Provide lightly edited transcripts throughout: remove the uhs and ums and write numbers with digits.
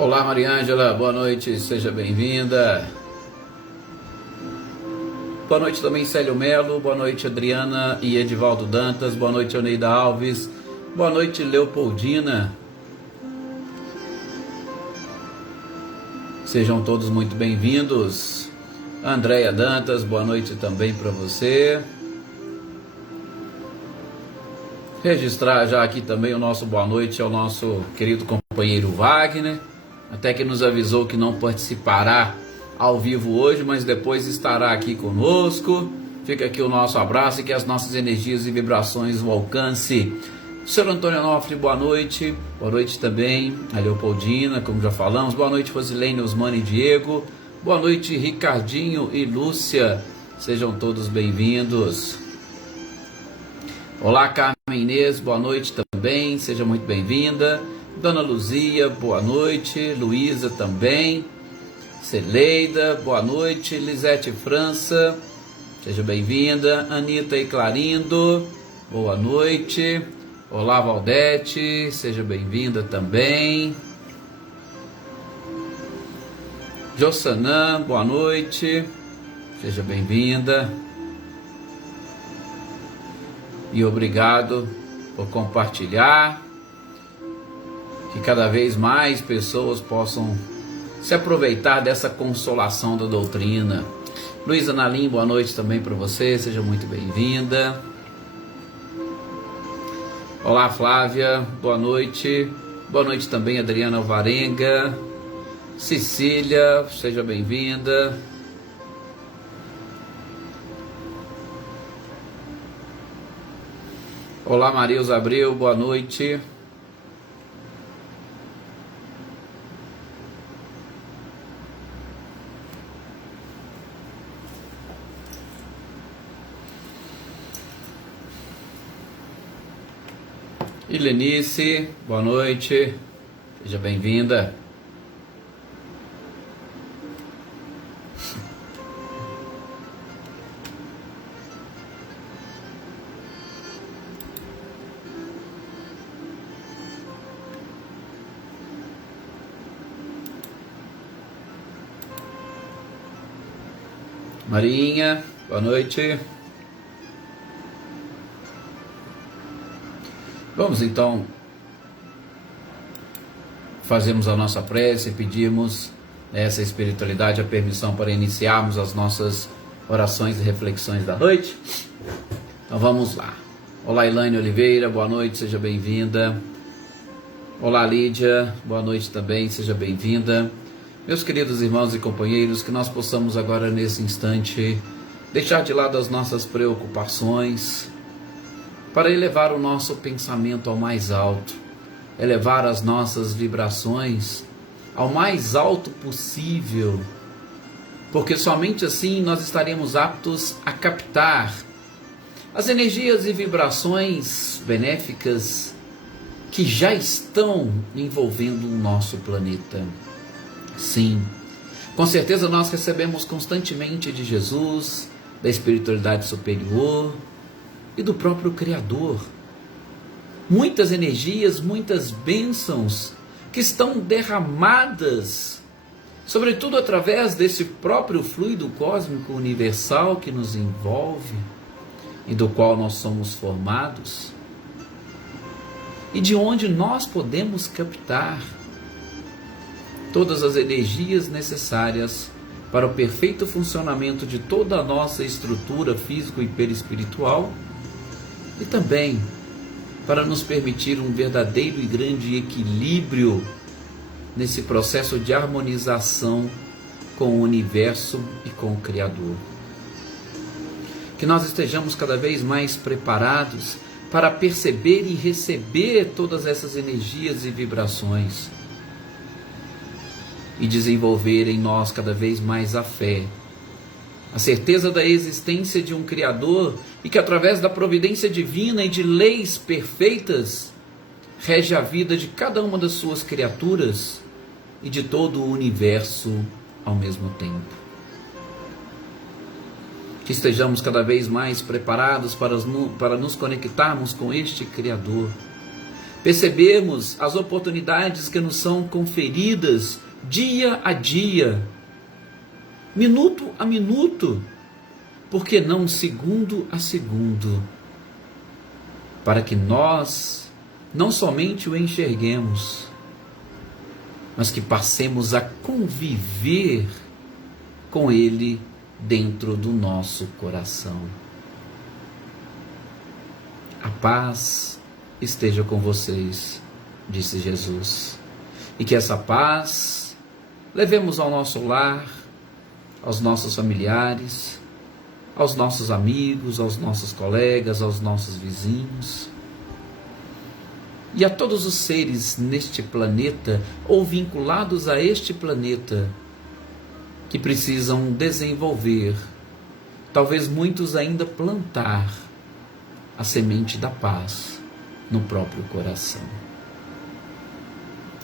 Olá, Mariângela, boa noite, seja bem-vinda. Boa noite também, Célio Melo, boa noite, Adriana e Edivaldo Dantas, boa noite, Oneida Alves, boa noite, Leopoldina. Sejam todos muito bem-vindos. Andréia Dantas, boa noite também para você. Registrar já aqui também o nosso boa noite ao nosso querido companheiro Wagner, até que nos avisou que não participará ao vivo hoje, mas depois estará aqui conosco. Fica aqui o nosso abraço e que as nossas energias e vibrações o alcance. Sr. Antônio Onofre, boa noite. Boa noite também a Leopoldina, como já falamos. Boa noite, Rosilene, Osmane e Diego. Boa noite, Ricardinho e Lúcia. Sejam todos bem-vindos. Olá, Carmen Inês, boa noite também. Seja muito bem-vinda. Dona Luzia, boa noite. Luísa também. Celeida, boa noite. Lisete França, seja bem-vinda. Anita e Clarindo, boa noite. Olá, Valdete, seja bem-vinda também. Jossanã, boa noite, seja bem-vinda. E obrigado por compartilhar. Que cada vez mais pessoas possam se aproveitar dessa consolação da doutrina. Luísa Nalim, boa noite também para você, seja muito bem-vinda. Olá, Flávia, boa noite. Boa noite também, Adriana Alvarenga. Cecília, seja bem-vinda. Olá, Marilza Abreu, boa noite. E Lenice, boa noite, seja bem-vinda. Marinha, boa noite. Vamos então, fazemos a nossa prece e pedimos nessa espiritualidade a permissão para iniciarmos as nossas orações e reflexões da noite. Então vamos lá. Olá, Elaine Oliveira, boa noite, seja bem-vinda. Olá, Lídia, boa noite também, seja bem-vinda. Meus queridos irmãos e companheiros, que nós possamos agora nesse instante deixar de lado as nossas preocupações, para elevar o nosso pensamento ao mais alto, elevar as nossas vibrações ao mais alto possível, porque somente assim nós estaremos aptos a captar as energias e vibrações benéficas que já estão envolvendo o nosso planeta. Sim, com certeza nós recebemos constantemente de Jesus, da espiritualidade superior e do próprio Criador muitas energias, muitas bênçãos que estão derramadas, sobretudo através desse próprio fluido cósmico universal que nos envolve e do qual nós somos formados, e de onde nós podemos captar todas as energias necessárias para o perfeito funcionamento de toda a nossa estrutura físico e perispiritual, e também para nos permitir um verdadeiro e grande equilíbrio nesse processo de harmonização com o universo e com o Criador. Que nós estejamos cada vez mais preparados para perceber e receber todas essas energias e vibrações e desenvolver em nós cada vez mais a fé, a certeza da existência de um Criador e que através da providência divina e de leis perfeitas rege a vida de cada uma das suas criaturas e de todo o universo ao mesmo tempo. Que estejamos cada vez mais preparados para nos conectarmos com este Criador, percebermos as oportunidades que nos são conferidas dia a dia, minuto a minuto, por que não segundo a segundo, para que nós não somente o enxerguemos, mas que passemos a conviver com Ele dentro do nosso coração. A paz esteja com vocês, disse Jesus, e que essa paz levemos ao nosso lar, aos nossos familiares, aos nossos amigos, aos nossos colegas, aos nossos vizinhos, e a todos os seres neste planeta ou vinculados a este planeta que precisam desenvolver, talvez muitos ainda plantar a semente da paz no próprio coração.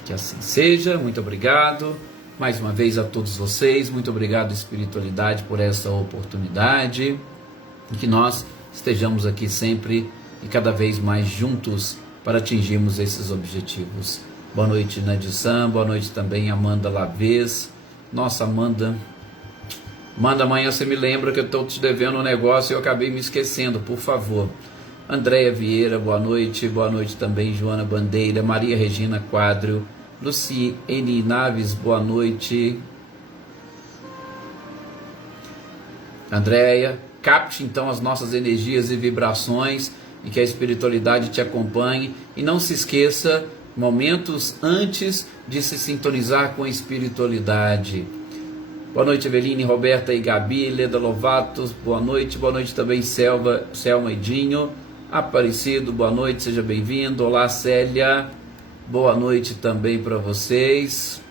Que assim seja. Muito obrigado mais uma vez a todos vocês, muito obrigado espiritualidade por essa oportunidade, e que nós estejamos aqui sempre e cada vez mais juntos para atingirmos esses objetivos. Boa noite, Nadissan, boa noite também Amanda Lavez. Nossa, Amanda, amanhã você me lembra que eu estou te devendo um negócio e eu acabei me esquecendo, por favor. Andréia Vieira, boa noite também Joana Bandeira, Maria Regina Quadro, Luciene Naves, boa noite. Andréia, capte então as nossas energias e vibrações e que a espiritualidade te acompanhe, e não se esqueça, momentos antes de se sintonizar com a espiritualidade. Boa noite, Eveline, Roberta e Gabi, Leda Lovatos, boa noite também Selma e Dinho, Aparecido, boa noite, seja bem-vindo. Olá, Célia, boa noite também para vocês.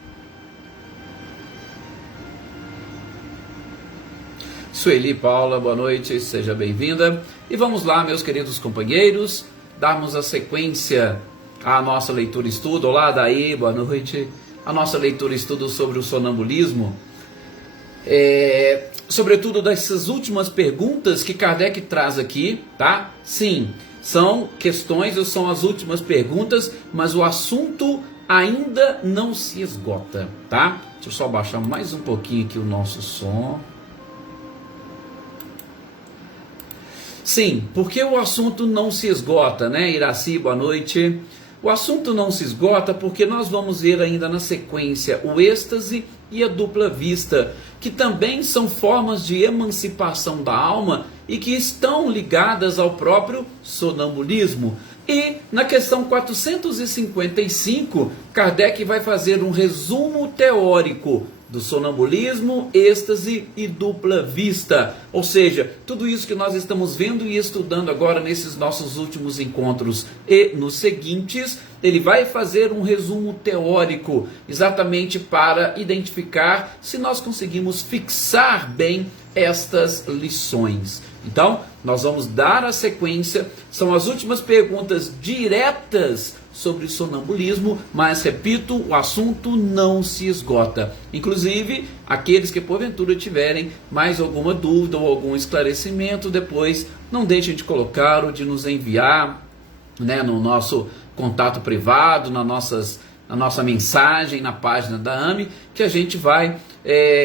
Sueli Paula, boa noite, seja bem-vinda. E vamos lá, meus queridos companheiros, darmos a sequência à nossa leitura e estudo. Olá, Daí, boa noite. A nossa leitura e estudo sobre o sonambulismo. Sobretudo dessas últimas perguntas que Kardec traz aqui, tá? Sim, são questões, ou são as últimas perguntas, mas o assunto ainda não se esgota, tá? Deixa eu só baixar mais um pouquinho aqui o nosso som. Sim, porque o assunto não se esgota, né? Iraci, boa noite. O assunto não se esgota porque nós vamos ver ainda na sequência o êxtase e a dupla vista, que também são formas de emancipação da alma e que estão ligadas ao próprio sonambulismo. E na questão 455, Kardec vai fazer um resumo teórico do sonambulismo, êxtase e dupla vista. Ou seja, tudo isso que nós estamos vendo e estudando agora nesses nossos últimos encontros e nos seguintes, ele vai fazer um resumo teórico, exatamente para identificar se nós conseguimos fixar bem estas lições. Então, nós vamos dar a sequência, são as últimas perguntas diretas sobre sonambulismo, mas repito, o assunto não se esgota. Inclusive, aqueles que porventura tiverem mais alguma dúvida ou algum esclarecimento, depois não deixem de colocar ou de nos enviar, né, no nosso contato privado, na nossa mensagem, na página da AME, que a gente vai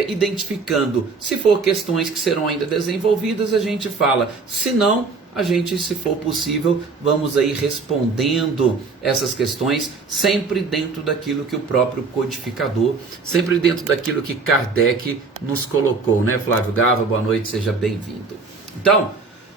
identificando. Se for questões que serão ainda desenvolvidas, a gente fala. Se não, a gente, se for possível, vamos aí respondendo essas questões, sempre dentro daquilo que o próprio codificador, sempre dentro daquilo que Kardec nos colocou, né? Flávio Gava, boa noite, seja bem-vindo. Então,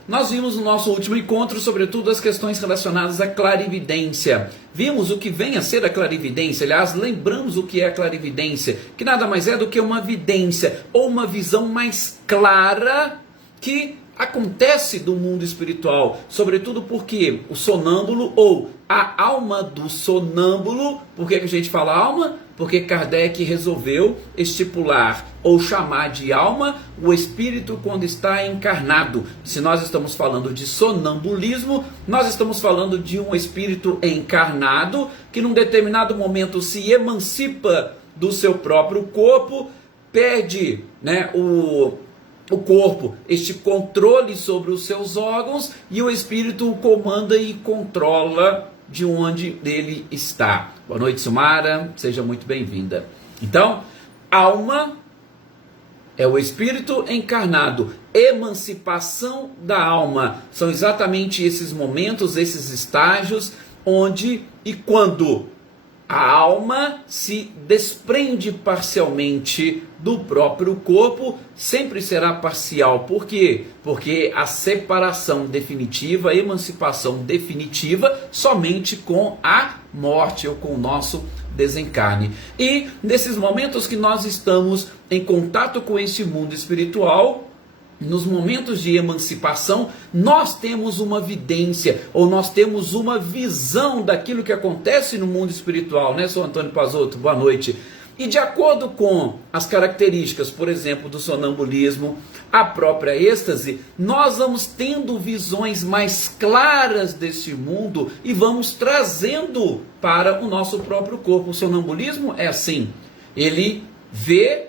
nós vimos no nosso último encontro, sobretudo, as questões relacionadas à clarividência. Vimos o que vem a ser a clarividência, aliás, lembramos o que é a clarividência, que nada mais é do que uma vidência, ou uma visão mais clara que acontece do mundo espiritual, sobretudo porque o sonâmbulo, ou a alma do sonâmbulo, por que a gente fala alma? Porque Kardec resolveu estipular ou chamar de alma o espírito quando está encarnado. Se nós estamos falando de sonambulismo, nós estamos falando de um espírito encarnado que num determinado momento se emancipa do seu próprio corpo, perde, né, o corpo, este controle sobre os seus órgãos, e o espírito o comanda e controla de onde ele está. Boa noite, Silmara, seja muito bem-vinda. Então, alma é o espírito encarnado, emancipação da alma. São exatamente esses momentos, esses estágios, onde e quando a alma se desprende parcialmente do próprio corpo, sempre será parcial. Por quê? Porque a separação definitiva, a emancipação definitiva, somente com a morte ou com o nosso desencarne. E nesses momentos que nós estamos em contato com esse mundo espiritual, nos momentos de emancipação, nós temos uma vidência, ou nós temos uma visão daquilo que acontece no mundo espiritual, né, Sr. Antônio Pazotto? Boa noite. E de acordo com as características, por exemplo, do sonambulismo, a própria êxtase, nós vamos tendo visões mais claras desse mundo e vamos trazendo para o nosso próprio corpo. O sonambulismo é assim, ele vê,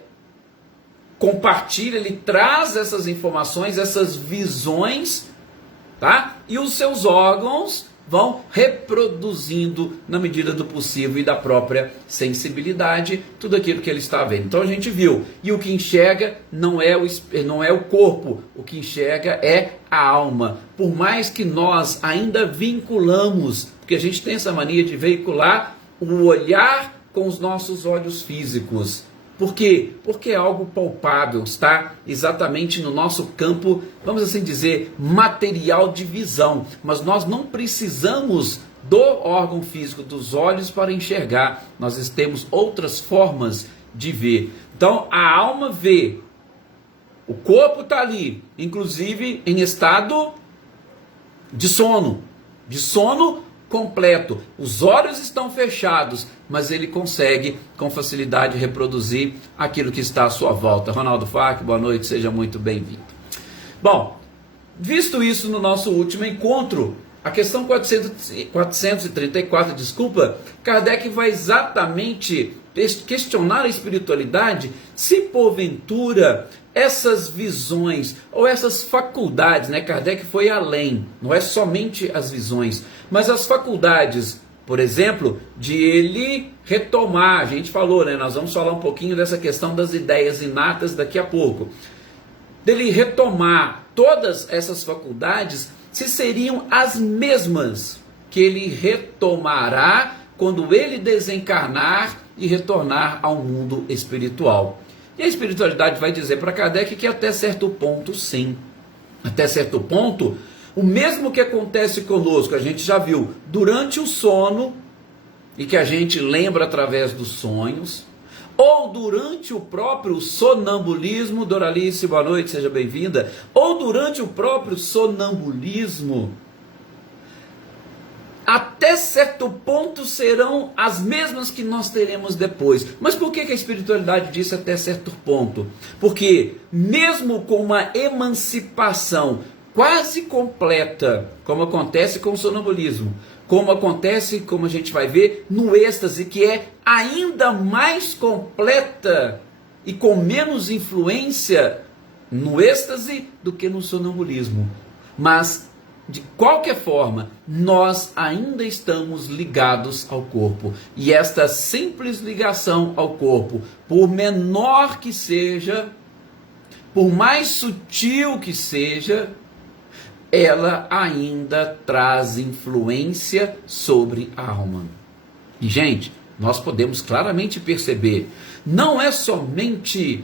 compartilha, ele traz essas informações, essas visões, tá? E os seus órgãos vão reproduzindo na medida do possível e da própria sensibilidade tudo aquilo que ele está vendo. Então a gente viu, e o que enxerga não é o corpo, o que enxerga é a alma. Por mais que nós ainda vinculamos, porque a gente tem essa mania de veicular o olhar com os nossos olhos físicos. Por quê? Porque é algo palpável, está exatamente no nosso campo, vamos assim dizer, material de visão. Mas nós não precisamos do órgão físico dos olhos para enxergar. Nós temos outras formas de ver. Então a alma vê, o corpo está ali, inclusive em estado de sono completo. Os olhos estão fechados, mas ele consegue com facilidade reproduzir aquilo que está à sua volta. Ronaldo Farc, boa noite, seja muito bem-vindo. Bom, visto isso no nosso último encontro, a questão 434, Kardec vai exatamente questionar a espiritualidade se porventura essas visões ou essas faculdades, né? Kardec foi além, não é somente as visões, mas as faculdades, por exemplo, de ele retomar, a gente falou, né? Nós vamos falar um pouquinho dessa questão das ideias inatas daqui a pouco, dele retomar todas essas faculdades, se seriam as mesmas que ele retomará quando ele desencarnar e retornar ao mundo espiritual. E a espiritualidade vai dizer para Kardec que até certo ponto sim, até certo ponto, o mesmo que acontece conosco, a gente já viu durante o sono, e que a gente lembra através dos sonhos, ou durante o próprio sonambulismo, Doralice, boa noite, seja bem-vinda, ou durante o próprio sonambulismo, até certo ponto serão as mesmas que nós teremos depois. Mas por que a espiritualidade disse até certo ponto? Porque mesmo com uma emancipação quase completa, como acontece com o sonambulismo, como acontece, como a gente vai ver, no êxtase, que é ainda mais completa e com menos influência no êxtase do que no sonambulismo. Mas de qualquer forma, nós ainda estamos ligados ao corpo. E esta simples ligação ao corpo, por menor que seja, por mais sutil que seja, ela ainda traz influência sobre a alma. E, gente, nós podemos claramente perceber, não é somente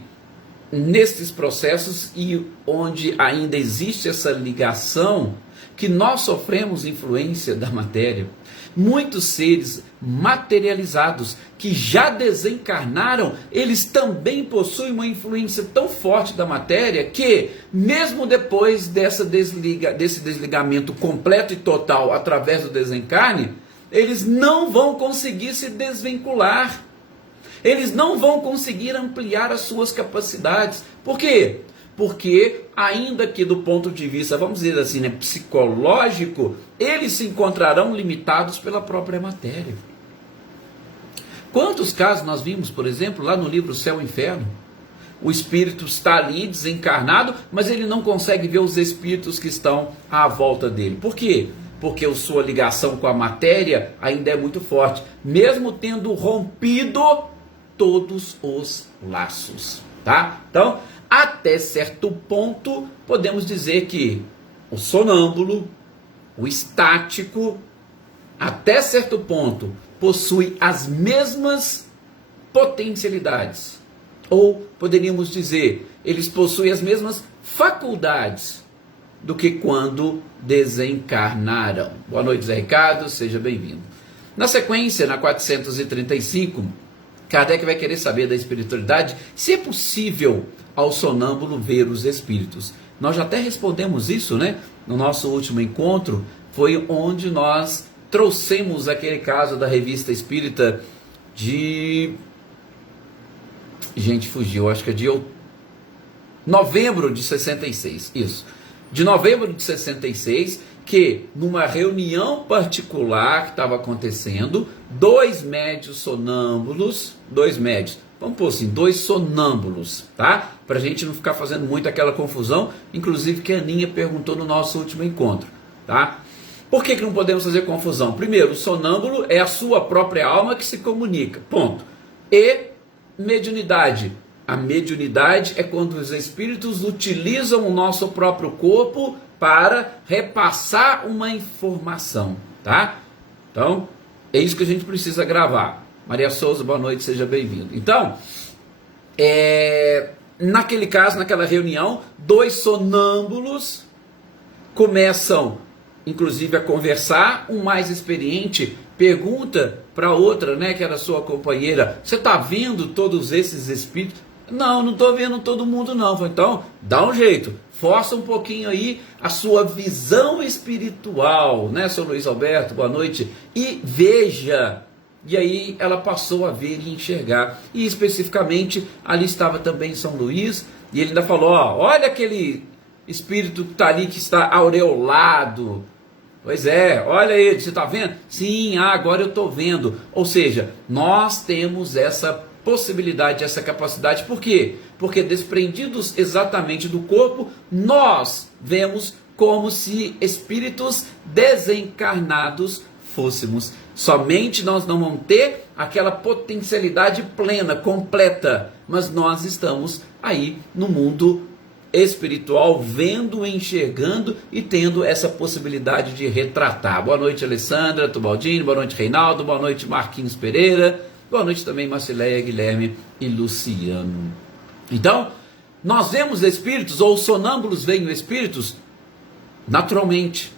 nesses processos e onde ainda existe essa ligação que nós sofremos influência da matéria. Muitos seres materializados que já desencarnaram, eles também possuem uma influência tão forte da matéria que, mesmo depois desse desligamento completo e total através do desencarne, eles não vão conseguir se desvincular. Eles não vão conseguir ampliar as suas capacidades. Por quê? Porque, ainda que do ponto de vista, vamos dizer assim, né, psicológico, eles se encontrarão limitados pela própria matéria. Quantos casos nós vimos, por exemplo, lá no livro Céu e Inferno? O espírito está ali desencarnado, mas ele não consegue ver os espíritos que estão à volta dele. Por quê? porque a sua ligação com a matéria ainda é muito forte, mesmo tendo rompido todos os laços, tá? Então, até certo ponto, podemos dizer que o sonâmbulo, o estático, até certo ponto, possui as mesmas potencialidades. Ou poderíamos dizer, eles possuem as mesmas faculdades do que quando desencarnaram. Boa noite, Zé Ricardo, seja bem-vindo. Na sequência, na 435, Kardec vai querer saber da espiritualidade, se é possível ao sonâmbulo ver os espíritos. Nós já até respondemos isso, né? No nosso último encontro, foi onde nós trouxemos aquele caso da Revista Espírita de... Gente, fugiu, acho que é de novembro de 66, isso. De novembro de 66, que numa reunião particular que estava acontecendo, dois médios sonâmbulos, vamos pôr assim, dois sonâmbulos, tá? Para a gente não ficar fazendo muito aquela confusão, inclusive que a Aninha perguntou no nosso último encontro, tá? Por que não podemos fazer confusão? Primeiro, o sonâmbulo é a sua própria alma que se comunica, ponto. E mediunidade. A mediunidade é quando os espíritos utilizam o nosso próprio corpo para repassar uma informação, tá? Então, é isso que a gente precisa gravar. Maria Souza, boa noite, seja bem-vindo. Então, naquele caso, naquela reunião, dois sonâmbulos começam, inclusive, a conversar. Um mais experiente pergunta para a outra, né, que era sua companheira, você está vendo todos esses espíritos? Não estou vendo todo mundo não. Então, dá um jeito, força um pouquinho aí a sua visão espiritual, né, seu Luiz Alberto, boa noite, e veja. E aí ela passou a ver e enxergar, e especificamente ali estava também São Luís, e ele ainda falou, ó, olha aquele espírito que está ali, que está aureolado. Pois é, olha ele, você está vendo? Sim, agora eu estou vendo. Ou seja, nós temos essa possibilidade, essa capacidade. Por quê? Porque desprendidos exatamente do corpo, nós vemos como se espíritos desencarnados fôssemos. Somente nós não vamos ter aquela potencialidade plena, completa, mas nós estamos aí no mundo espiritual, vendo, enxergando e tendo essa possibilidade de retratar. Boa noite, Alessandra Tubaldini, boa noite, Reinaldo, boa noite, Marquinhos Pereira, boa noite também, Marcileia, Guilherme e Luciano. Então, nós vemos espíritos, ou sonâmbulos veem espíritos, naturalmente.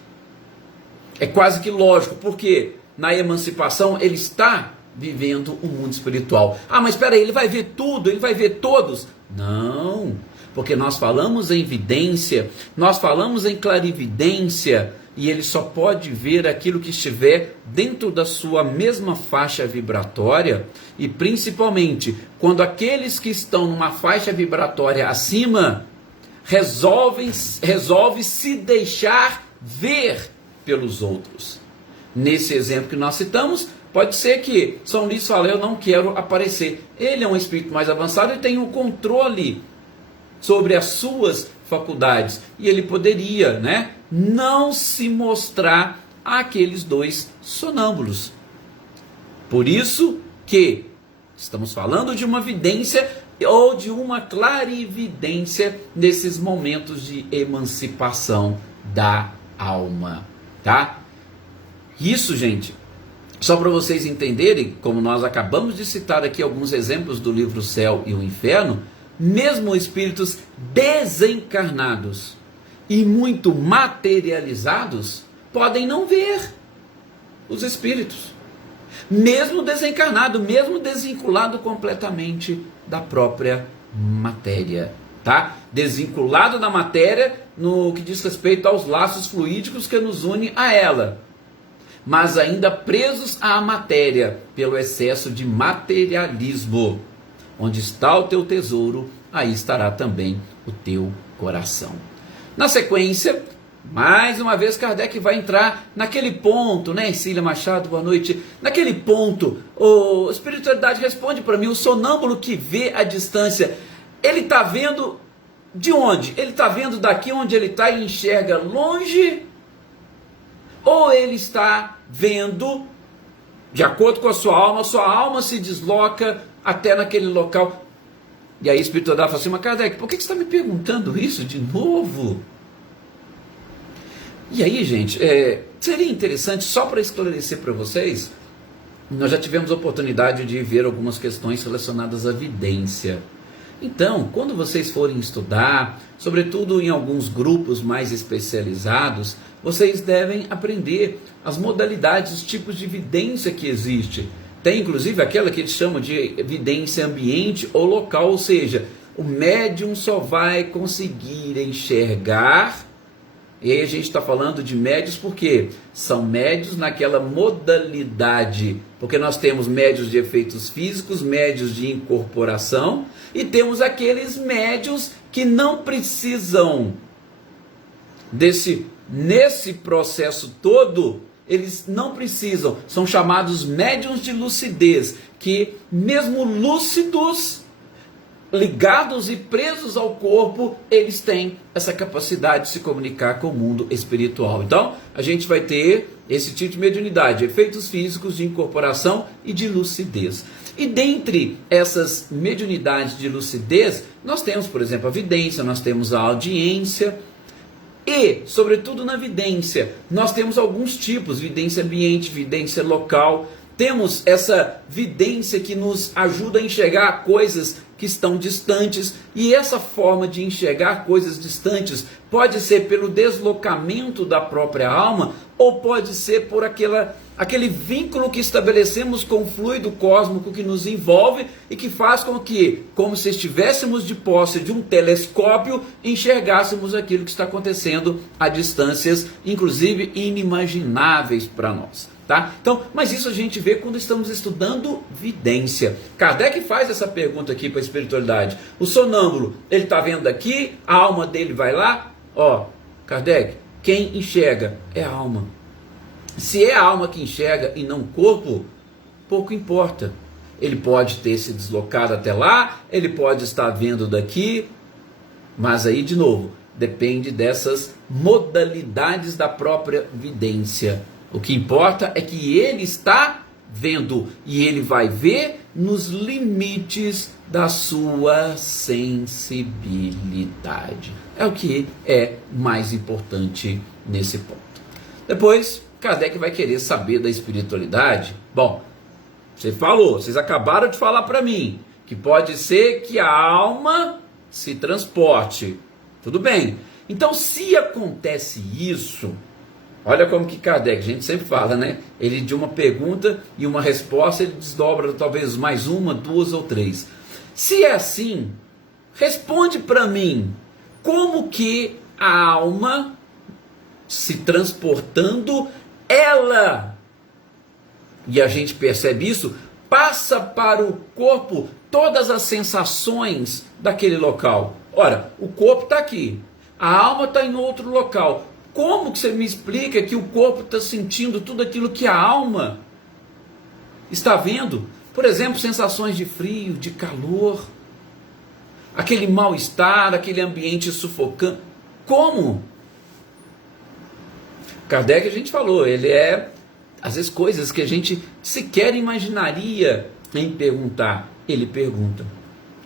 É quase que lógico, porque na emancipação ele está vivendo um mundo espiritual. Ah, mas espera aí, ele vai ver tudo, ele vai ver todos? Não, porque nós falamos em vidência, nós falamos em clarividência, e ele só pode ver aquilo que estiver dentro da sua mesma faixa vibratória, e principalmente quando aqueles que estão numa faixa vibratória acima resolve se deixar ver pelos outros. Nesse exemplo que nós citamos, pode ser que São Luís fala, eu não quero aparecer. Ele é um espírito mais avançado e tem um controle sobre as suas faculdades. E ele poderia, né, não se mostrar àqueles dois sonâmbulos. Por isso que estamos falando de uma vidência ou de uma clarividência nesses momentos de emancipação da alma, tá? Isso, gente, só para vocês entenderem, como nós acabamos de citar aqui alguns exemplos do livro Céu e o Inferno, mesmo espíritos desencarnados e muito materializados podem não ver os espíritos. Mesmo desencarnado, mesmo desvinculado completamente da própria matéria, tá? Desvinculado da matéria no que diz respeito aos laços fluídicos que nos unem a ela, mas ainda presos à matéria pelo excesso de materialismo. Onde está o teu tesouro, aí estará também o teu coração. Na sequência, mais uma vez Kardec vai entrar naquele ponto, né, Cília Machado, boa noite, naquele ponto, a espiritualidade responde para mim, o sonâmbulo que vê a distância, ele está vendo de onde? Ele está vendo daqui onde ele está e enxerga longe, ou ele está vendo, de acordo com a sua alma se desloca até naquele local. E aí a espiritualidade fala assim, mas Kardec, por que você está me perguntando isso de novo? E aí, gente, seria interessante, só para esclarecer para vocês, nós já tivemos a oportunidade de ver algumas questões relacionadas à vidência. Então, quando vocês forem estudar, sobretudo em alguns grupos mais especializados, vocês devem aprender as modalidades, os tipos de vidência que existe. Tem inclusive aquela que eles chamam de vidência ambiente ou local, ou seja, o médium só vai conseguir enxergar. E aí a gente está falando de médios porque são médios naquela modalidade, porque nós temos médios de efeitos físicos, médios de incorporação, e temos aqueles médios que não precisam nesse processo todo, eles não precisam, são chamados médiuns de lucidez, que mesmo lúcidos, ligados e presos ao corpo, eles têm essa capacidade de se comunicar com o mundo espiritual. Então, a gente vai ter esse tipo de mediunidade, efeitos físicos, de incorporação e de lucidez. E dentre essas mediunidades de lucidez, nós temos, por exemplo, a vidência, nós temos a audiência, e, sobretudo na vidência, nós temos alguns tipos, vidência ambiente, vidência local. Temos essa vidência que nos ajuda a enxergar coisas que estão distantes, e essa forma de enxergar coisas distantes pode ser pelo deslocamento da própria alma, ou pode ser por aquele vínculo que estabelecemos com o fluido cósmico que nos envolve e que faz com que, como se estivéssemos de posse de um telescópio, enxergássemos aquilo que está acontecendo a distâncias, inclusive inimagináveis para nós. Tá? Então, mas isso a gente vê quando estamos estudando vidência. Kardec faz essa pergunta aqui para a espiritualidade. O sonâmbulo, ele está vendo aqui, a alma dele vai lá. Ó, Kardec, quem enxerga é a alma. Se é a alma que enxerga e não o corpo, pouco importa. Ele pode ter se deslocado até lá, ele pode estar vendo daqui, mas aí, de novo, depende dessas modalidades da própria vidência. O que importa é que ele está vendo, e ele vai ver nos limites da sua sensibilidade. É o que é mais importante nesse ponto. Depois, Kardec vai querer saber da espiritualidade. Bom, vocês acabaram de falar para mim que pode ser que a alma se transporte. Tudo bem. Então, se acontece isso, olha como que Kardec, a gente sempre fala, né? Ele, de uma pergunta e uma resposta, ele desdobra talvez mais uma, duas ou três. Se é assim, responde para mim, como que a alma se transportando, ela, e a gente percebe isso, passa para o corpo todas as sensações daquele local. Ora, o corpo está aqui, a alma está em outro local. Como que você me explica que o corpo está sentindo tudo aquilo que a alma está vendo? Por exemplo, sensações de frio, de calor, aquele mal-estar, aquele ambiente sufocante. Como? Kardec, a gente falou, ele às vezes, coisas que a gente sequer imaginaria em perguntar, ele pergunta.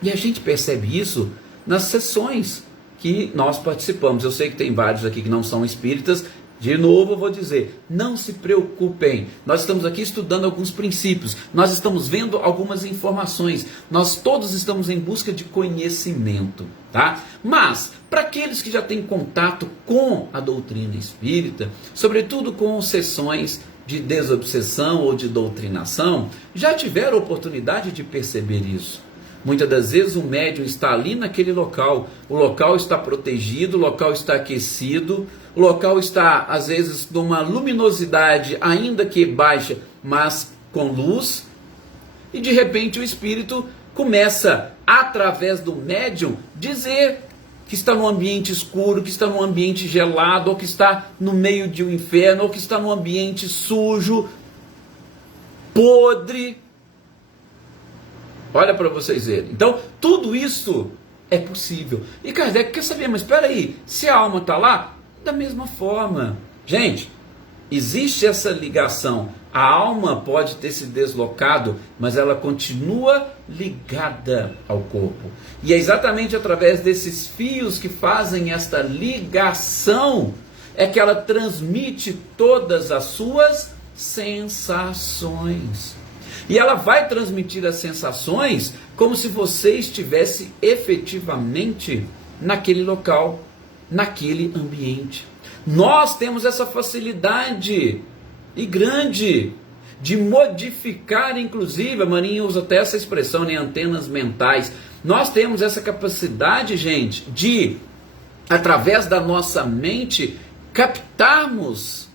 E a gente percebe isso nas sessões que nós participamos. Eu sei que tem vários aqui que não são espíritas. De novo eu vou dizer, não se preocupem, nós estamos aqui estudando alguns princípios, nós estamos vendo algumas informações, nós todos estamos em busca de conhecimento, tá? Mas, para aqueles que já têm contato com a doutrina espírita, sobretudo com sessões de desobsessão ou de doutrinação, já tiveram oportunidade de perceber isso. Muitas das vezes o médium está ali naquele local, o local está protegido, o local está aquecido, o local está às vezes numa luminosidade ainda que baixa, mas com luz, e de repente o espírito começa, através do médium, dizer que está num ambiente escuro, que está num ambiente gelado, ou que está no meio de um inferno, ou que está num ambiente sujo, podre. Olha para vocês verem. Então, tudo isso é possível. E Kardec quer saber, mas espera aí, se a alma está lá, da mesma forma. Gente, existe essa ligação. A alma pode ter se deslocado, mas ela continua ligada ao corpo. E é exatamente através desses fios que fazem esta ligação é que ela transmite todas as suas sensações. E ela vai transmitir as sensações como se você estivesse efetivamente naquele local, naquele ambiente. Nós temos essa facilidade e grande de modificar, inclusive, a Marinha usa até essa expressão, né, antenas mentais. Nós temos essa capacidade, gente, de, através da nossa mente, captarmos,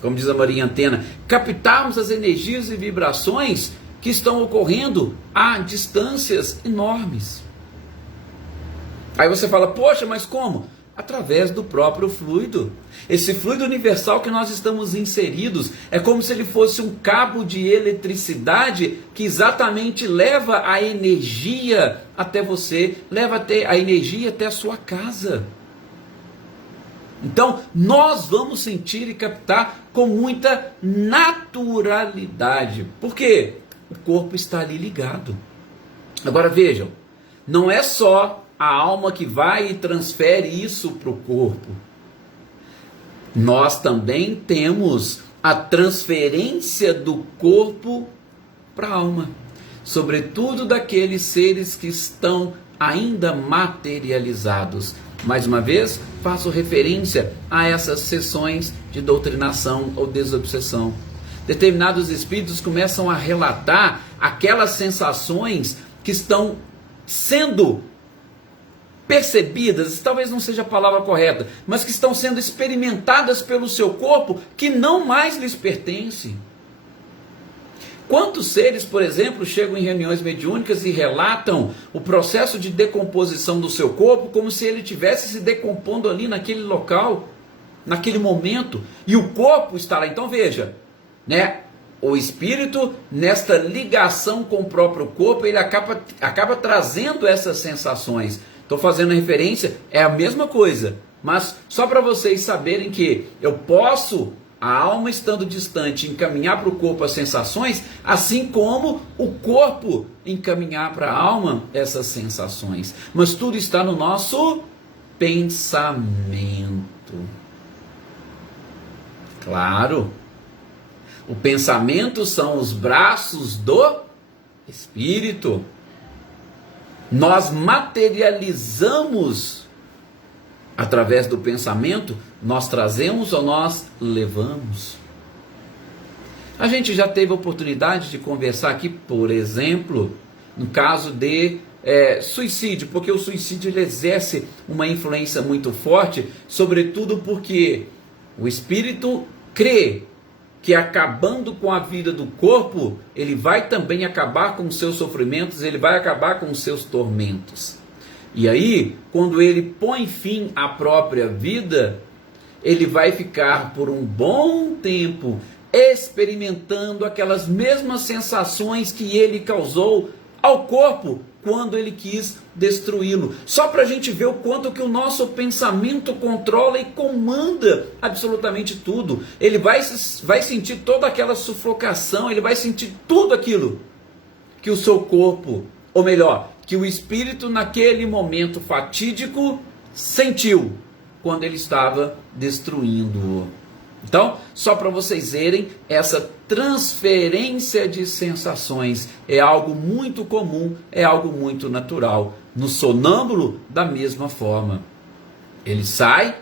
como diz a Marinha Antena, captarmos as energias e vibrações que estão ocorrendo a distâncias enormes. Aí você fala, poxa, mas como? Através do próprio fluido. Esse fluido universal que nós estamos inseridos é como se ele fosse um cabo de eletricidade que exatamente leva a energia até você, leva a energia até a sua casa. Então, nós vamos sentir e captar com muita naturalidade. Por quê? O corpo está ali ligado. Agora vejam, não é só a alma que vai e transfere isso para o corpo. Nós também temos a transferência do corpo para a alma, sobretudo daqueles seres que estão ainda materializados. Mais uma vez, faço referência a essas sessões de doutrinação ou desobsessão. Determinados espíritos começam a relatar aquelas sensações que estão sendo percebidas, talvez não seja a palavra correta, mas que estão sendo experimentadas pelo seu corpo, que não mais lhes pertence. Quantos seres, por exemplo, chegam em reuniões mediúnicas e relatam o processo de decomposição do seu corpo, como se ele estivesse se decompondo ali naquele local, naquele momento, e o corpo está lá. Então veja, né? O espírito, nesta ligação com o próprio corpo, ele acaba trazendo essas sensações. Estou fazendo referência, é a mesma coisa, mas só para vocês saberem que eu posso, a alma estando distante, encaminhar para o corpo as sensações, assim como o corpo encaminhar para a alma essas sensações. Mas tudo está no nosso pensamento. Claro, o pensamento são os braços do espírito. Nós materializamos através do pensamento, nós trazemos ou nós levamos. A gente já teve a oportunidade de conversar aqui, por exemplo, no caso de suicídio, porque o suicídio ele exerce uma influência muito forte, sobretudo porque o espírito crê que acabando com a vida do corpo, ele vai também acabar com os seus sofrimentos, ele vai acabar com os seus tormentos. E aí, quando ele põe fim à própria vida, ele vai ficar por um bom tempo experimentando aquelas mesmas sensações que ele causou ao corpo quando ele quis destruí-lo. Só para a gente ver o quanto que o nosso pensamento controla e comanda absolutamente tudo. Ele vai sentir toda aquela sufocação, ele vai sentir tudo aquilo que o seu corpo, ou melhor, que o espírito naquele momento fatídico sentiu quando ele estava destruindo-o. Então, só para vocês verem, essa transferência de sensações é algo muito comum, é algo muito natural. No sonâmbulo, da mesma forma. Ele sai,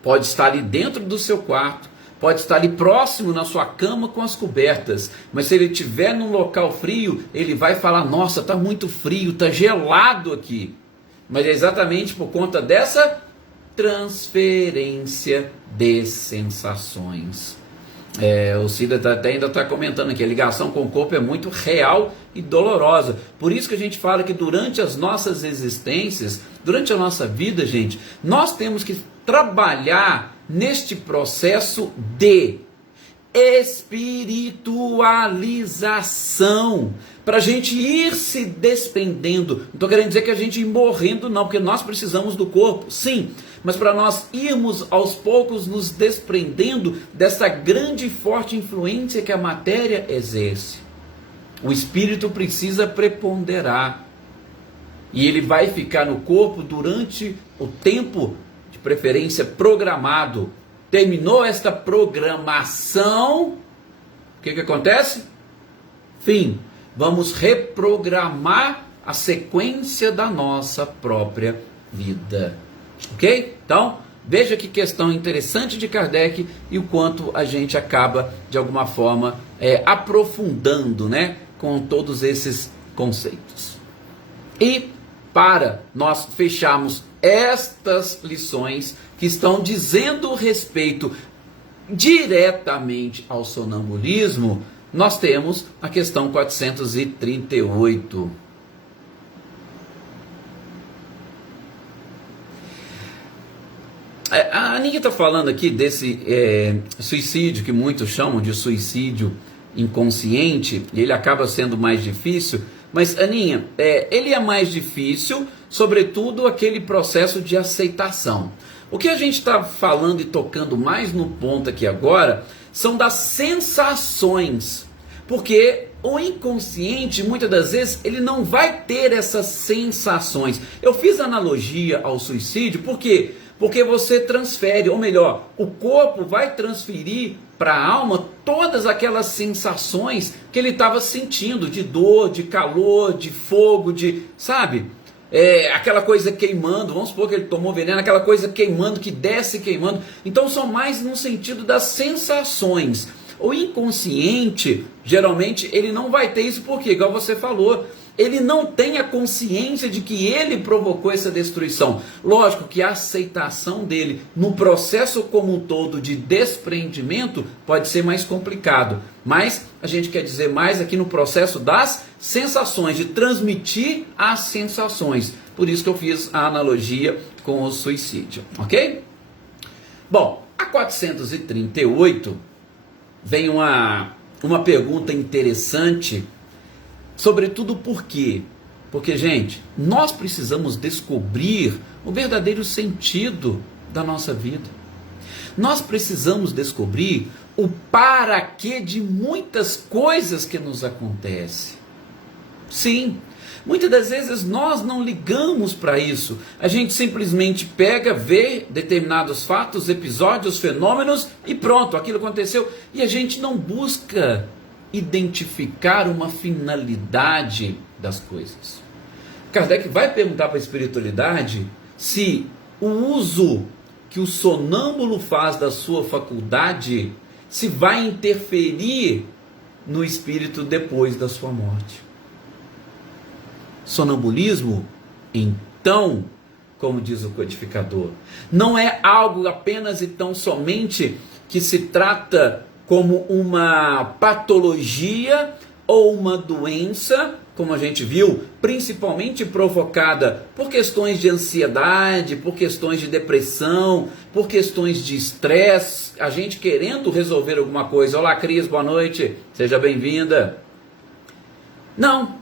pode estar ali dentro do seu quarto, pode estar ali próximo na sua cama com as cobertas, mas se ele estiver num local frio, ele vai falar, nossa, está muito frio, está gelado aqui. Mas é exatamente por conta dessa transferência de sensações. O Cida ainda está comentando aqui, a ligação com o corpo é muito real e dolorosa. Por isso que a gente fala que durante as nossas existências, durante a nossa vida, gente, nós temos que trabalhar neste processo de espiritualização, para a gente ir se desprendendo. Não estou querendo dizer que a gente ir morrendo, não, porque nós precisamos do corpo, sim, mas para nós irmos aos poucos nos desprendendo dessa grande e forte influência que a matéria exerce. O espírito precisa preponderar, e ele vai ficar no corpo durante o tempo, de preferência programado. Terminou esta programação, o que acontece? Fim. Vamos reprogramar a sequência da nossa própria vida. Ok? Então, veja que questão interessante de Kardec e o quanto a gente acaba, de alguma forma, aprofundando, né, com todos esses conceitos. E para nós fecharmos estas lições que estão dizendo respeito diretamente ao sonambulismo, nós temos a questão 438. A Aninha está falando aqui desse suicídio, que muitos chamam de suicídio inconsciente, e ele acaba sendo mais difícil. Mas, Aninha, ele é mais difícil, sobretudo aquele processo de aceitação. O que a gente está falando e tocando mais no ponto aqui agora são das sensações, porque o inconsciente, muitas das vezes, ele não vai ter essas sensações. Eu fiz analogia ao suicídio, por quê? Porque você transfere, ou melhor, o corpo vai transferir para a alma todas aquelas sensações que ele estava sentindo, de dor, de calor, de fogo, de, sabe? Aquela coisa queimando, vamos supor que ele tomou veneno, aquela coisa queimando, que desce queimando. Então são mais no sentido das sensações. O inconsciente, geralmente, ele não vai ter isso, porque, igual você falou, ele não tem a consciência de que ele provocou essa destruição. Lógico que a aceitação dele no processo como um todo de desprendimento pode ser mais complicado, mas a gente quer dizer mais aqui no processo das sensações, de transmitir as sensações. Por isso que eu fiz a analogia com o suicídio, ok? Bom, a 438 vem uma pergunta interessante. Sobretudo por quê? Porque, gente, nós precisamos descobrir o verdadeiro sentido da nossa vida. Nós precisamos descobrir o para quê de muitas coisas que nos acontecem. Sim, muitas das vezes nós não ligamos para isso. A gente simplesmente pega, vê determinados fatos, episódios, fenômenos e pronto, aquilo aconteceu. E a gente não busca identificar uma finalidade das coisas. Kardec vai perguntar para a espiritualidade se o uso que o sonâmbulo faz da sua faculdade se vai interferir no espírito depois da sua morte. Sonambulismo, então, como diz o codificador, não é algo apenas e tão somente que se trata como uma patologia ou uma doença, como a gente viu, principalmente provocada por questões de ansiedade, por questões de depressão, por questões de estresse, a gente querendo resolver alguma coisa. Olá, Cris, boa noite, seja bem-vinda. Não,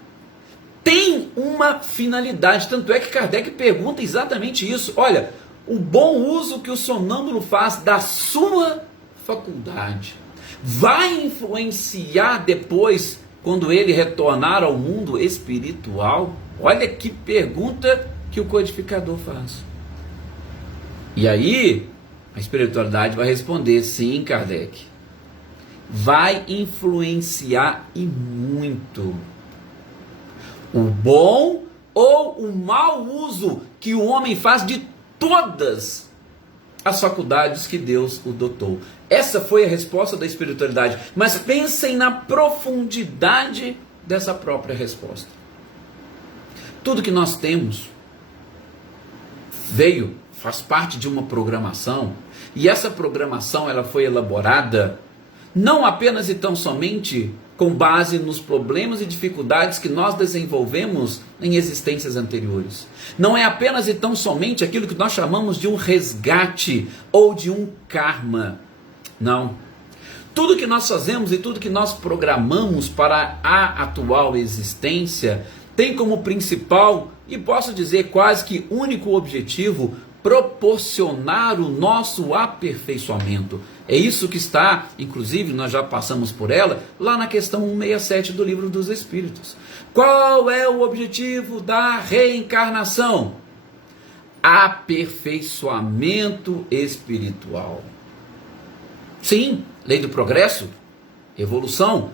tem uma finalidade, tanto é que Kardec pergunta exatamente isso. Olha, o bom uso que o sonâmbulo faz da sua faculdade vai influenciar depois, quando ele retornar ao mundo espiritual? Olha que pergunta que o codificador faz. E aí, a espiritualidade vai responder: sim, Kardec, vai influenciar e muito. O bom ou o mau uso que o homem faz de todas as faculdades que Deus o dotou. Essa foi a resposta da espiritualidade. Mas pensem na profundidade dessa própria resposta. Tudo que nós temos faz parte de uma programação, e essa programação ela foi elaborada não apenas e tão somente com base nos problemas e dificuldades que nós desenvolvemos em existências anteriores. Não é apenas e tão somente aquilo que nós chamamos de um resgate ou de um karma. Não. Tudo que nós fazemos e tudo que nós programamos para a atual existência tem como principal, e posso dizer quase que único objetivo, proporcionar o nosso aperfeiçoamento. É isso que está, inclusive nós já passamos por ela, lá na questão 167 do Livro dos Espíritos. Qual é o objetivo da reencarnação? Aperfeiçoamento espiritual. Sim, lei do progresso, evolução,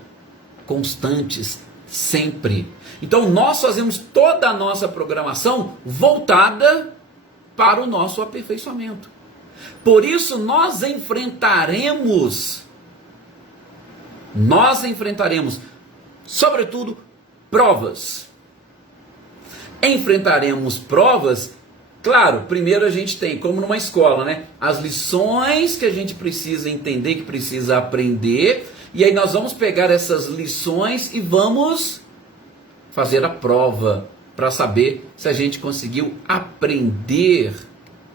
constantes, sempre. Então nós fazemos toda a nossa programação voltada para o nosso aperfeiçoamento. Por isso nós enfrentaremos, sobretudo, provas. Enfrentaremos provas, claro, primeiro a gente tem, como numa escola, né? As lições que a gente precisa entender, que precisa aprender, e aí nós vamos pegar essas lições e vamos fazer a prova para saber se a gente conseguiu aprender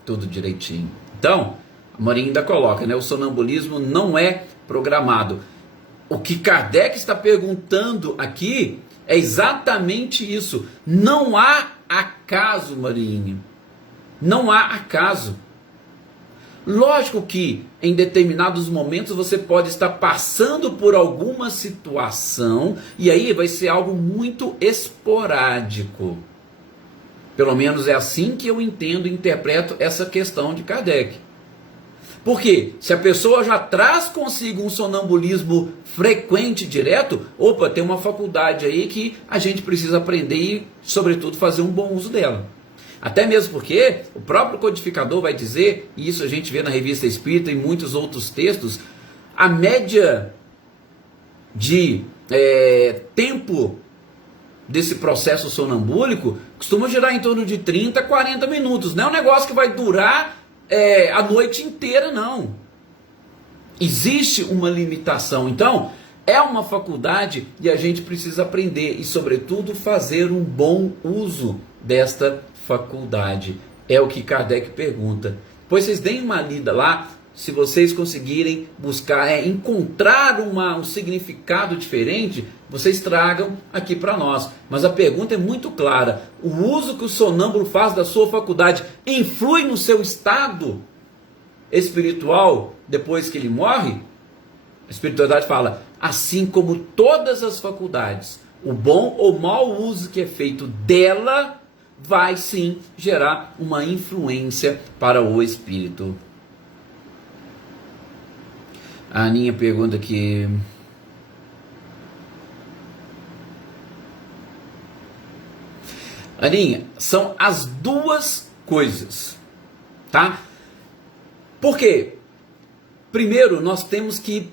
tudo direitinho. Então, a Marinha ainda coloca, né? O sonambulismo não é programado. O que Kardec está perguntando aqui é exatamente isso. Não há acaso, Marinha. Não há acaso. Lógico que em determinados momentos você pode estar passando por alguma situação e aí vai ser algo muito esporádico. Pelo menos é assim que eu entendo e interpreto essa questão de Kardec. Porque se a pessoa já traz consigo um sonambulismo frequente, direto, opa, tem uma faculdade aí que a gente precisa aprender e, sobretudo, fazer um bom uso dela. Até mesmo porque o próprio codificador vai dizer, e isso a gente vê na Revista Espírita e em muitos outros textos, a média de tempo desse processo sonambúlico costuma girar em torno de 30 a 40 minutos. Não é um negócio que vai durar a noite inteira, não. Existe uma limitação. Então, é uma faculdade e a gente precisa aprender e, sobretudo, fazer um bom uso desta faculdade. É o que Kardec pergunta. Pois vocês deem uma lida lá, se vocês conseguirem buscar, encontrar um significado diferente, vocês tragam aqui para nós. Mas a pergunta é muito clara. O uso que o sonâmbulo faz da sua faculdade influi no seu estado espiritual depois que ele morre? A espiritualidade fala, assim como todas as faculdades, o bom ou mau uso que é feito dela vai sim gerar uma influência para o espírito. A Aninha pergunta aqui. Aninha, são as duas coisas, tá? Por quê? Primeiro, nós temos que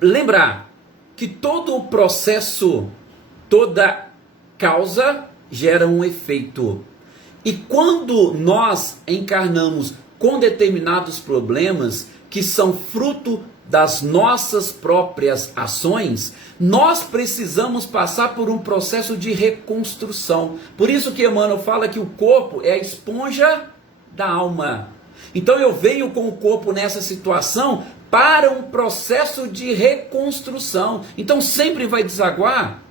lembrar que todo o processo, toda causa gera um efeito. E quando nós encarnamos com determinados problemas que são fruto das nossas próprias ações, nós precisamos passar por um processo de reconstrução. Por isso que Emmanuel fala que o corpo é a esponja da alma. Então eu venho com o corpo nessa situação para um processo de reconstrução. Então sempre vai desaguar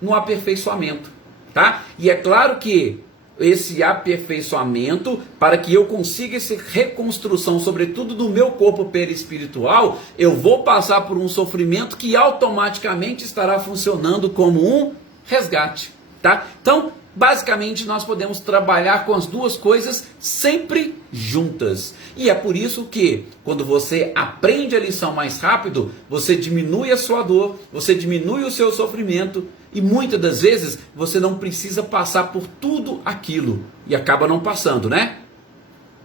no aperfeiçoamento, tá? E é claro que esse aperfeiçoamento, para que eu consiga essa reconstrução, sobretudo do meu corpo perispiritual, eu vou passar por um sofrimento que automaticamente estará funcionando como um resgate, tá? Então, basicamente, nós podemos trabalhar com as duas coisas sempre juntas. E é por isso que, quando você aprende a lição mais rápido, você diminui a sua dor, você diminui o seu sofrimento, e muitas das vezes você não precisa passar por tudo aquilo. E acaba não passando, né?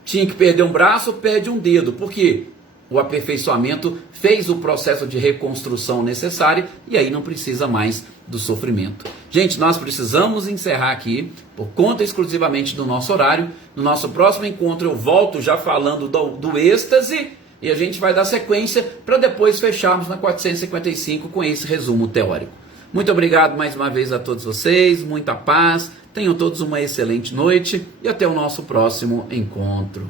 Tinha que perder um braço, perde um dedo. Por quê? O aperfeiçoamento fez o processo de reconstrução necessário e aí não precisa mais do sofrimento. Gente, nós precisamos encerrar aqui, por conta exclusivamente do nosso horário. No nosso próximo encontro eu volto já falando do êxtase e a gente vai dar sequência para depois fecharmos na 455 com esse resumo teórico. Muito obrigado mais uma vez a todos vocês, muita paz, tenham todos uma excelente noite e até o nosso próximo encontro.